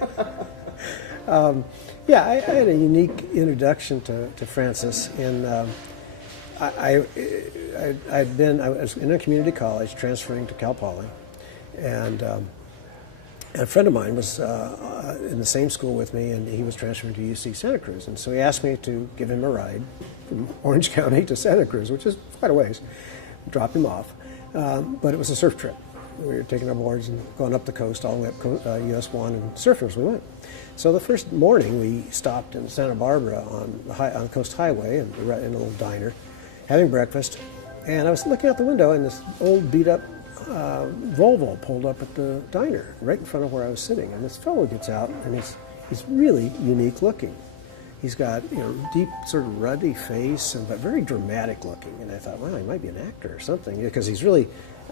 Yeah, I had a unique introduction to Francis. I was in a community college transferring to Cal Poly, and a friend of mine was in the same school with me, and he was transferring to UC Santa Cruz. And so he asked me to give him a ride from Orange County to Santa Cruz, which is quite a ways, drop him off. But it was a surf trip. We were taking our boards and going up the coast, all the way up US 1, and surfing as we went. So the first morning we stopped in Santa Barbara on the Coast Highway, and we were in a little diner, having breakfast. And I was looking out the window, and this old beat-up Volvo pulled up at the diner, right in front of where I was sitting. And this fellow gets out, and he's really unique looking. He's got, deep, sort of ruddy face, but very dramatic looking. And I thought, well, he might be an actor or something, because he's really,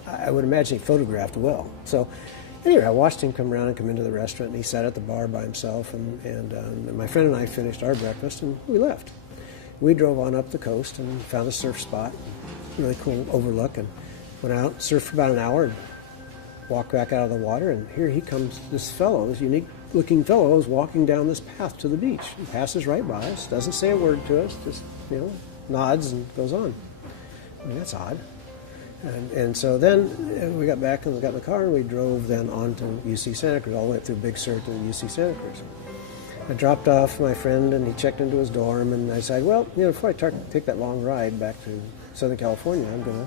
I would imagine he photographed well. So anyway, I watched him come around and come into the restaurant, and he sat at the bar by himself, and my friend and I finished our breakfast, and we left. We drove on up the coast and found a surf spot, really cool overlook, and went out, surfed for about an hour, and walked back out of the water, and here he comes, this fellow, this unique-looking fellow is walking down this path to the beach. He passes right by us, doesn't say a word to us, just, nods and goes on. I mean, that's odd. And so then we got back and we got in the car, and we drove then on to UC Santa Cruz, all the way through Big Sur to UC Santa Cruz. I dropped off my friend, and he checked into his dorm, and I said, well, before I take that long ride back to Southern California, I'm going to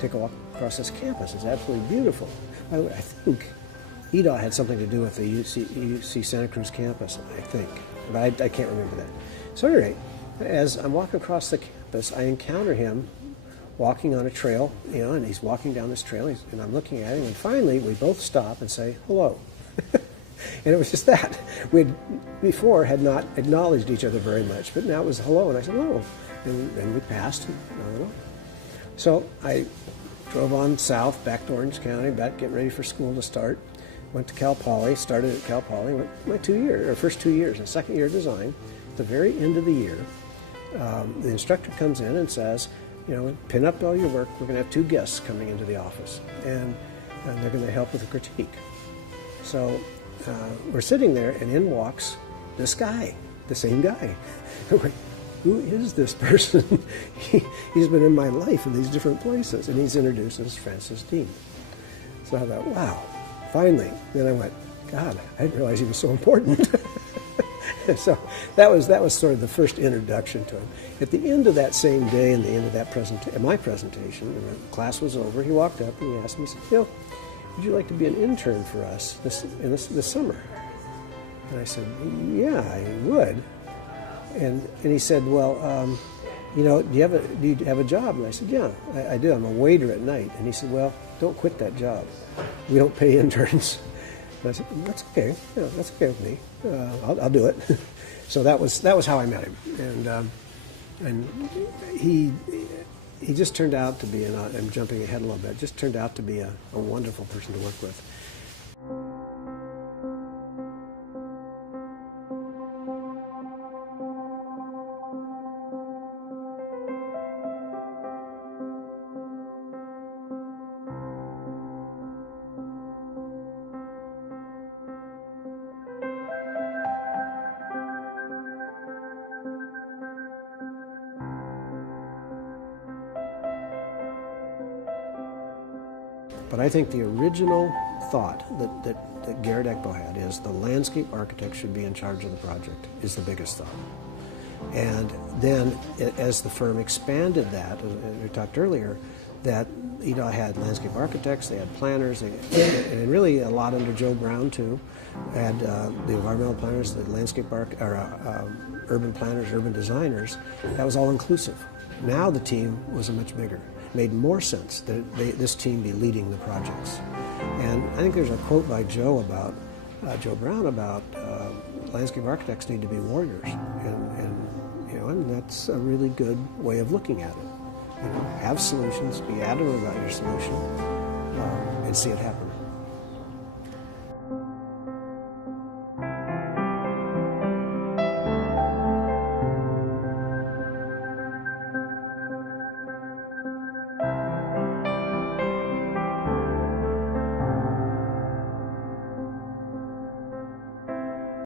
take a walk across this campus. It's absolutely beautiful. By the way, I think EDA had something to do with the UC Santa Cruz campus, I think, but I can't remember that. So at any rate, as I'm walking across the campus, I encounter him walking on a trail, and he's walking down this trail, and I'm looking at him, and finally we both stop and say, hello. And it was just that. We before had not acknowledged each other very much, but now it was hello, and I said, hello. And we passed, and so I drove on south, back to Orange County, back getting ready for school to start. Went to Cal Poly, started at Cal Poly, went my first 2 years, and second year design. At the very end of the year, the instructor comes in and says, pin up all your work. We're going to have 2 guests coming into the office, and they're going to help with a critique. So we're sitting there, and in walks this guy, the same guy. I'm like, who is this person? He's been in my life in these different places, and he's introduced as Francis Dean. So I thought, wow, finally. Then I went, God, I didn't realize he was so important. So that was sort of the first introduction to him. At the end of that same day, and the end of that my presentation, when the class was over, he walked up and he asked me, he said, would you like to be an intern for us this summer? And I said, yeah, I would. And he said, well, do you have a job? And I said, yeah, I do. I'm a waiter at night. And he said, well, don't quit that job. We don't pay interns. And I said, that's okay. Yeah, that's okay with me. I'll do it. So that was how I met him. And he just turned out to be, and I'm jumping ahead a little bit, just turned out to be a wonderful person to work with. But I think the original thought that Garrett Ekbo had is the landscape architect should be in charge of the project is the biggest thought. And then as the firm expanded that, as we talked earlier, that EDA had landscape architects, they had planners, and really a lot under Joe Brown too, had the environmental planners, the landscape urban planners, urban designers. That was all inclusive. Now the team was much bigger. It made more sense that this team be leading the projects. And I think there's a quote by Joe Brown about landscape architects need to be warriors, and that's a really good way of looking at it. Have solutions, be adamant about your solution, and see it happen.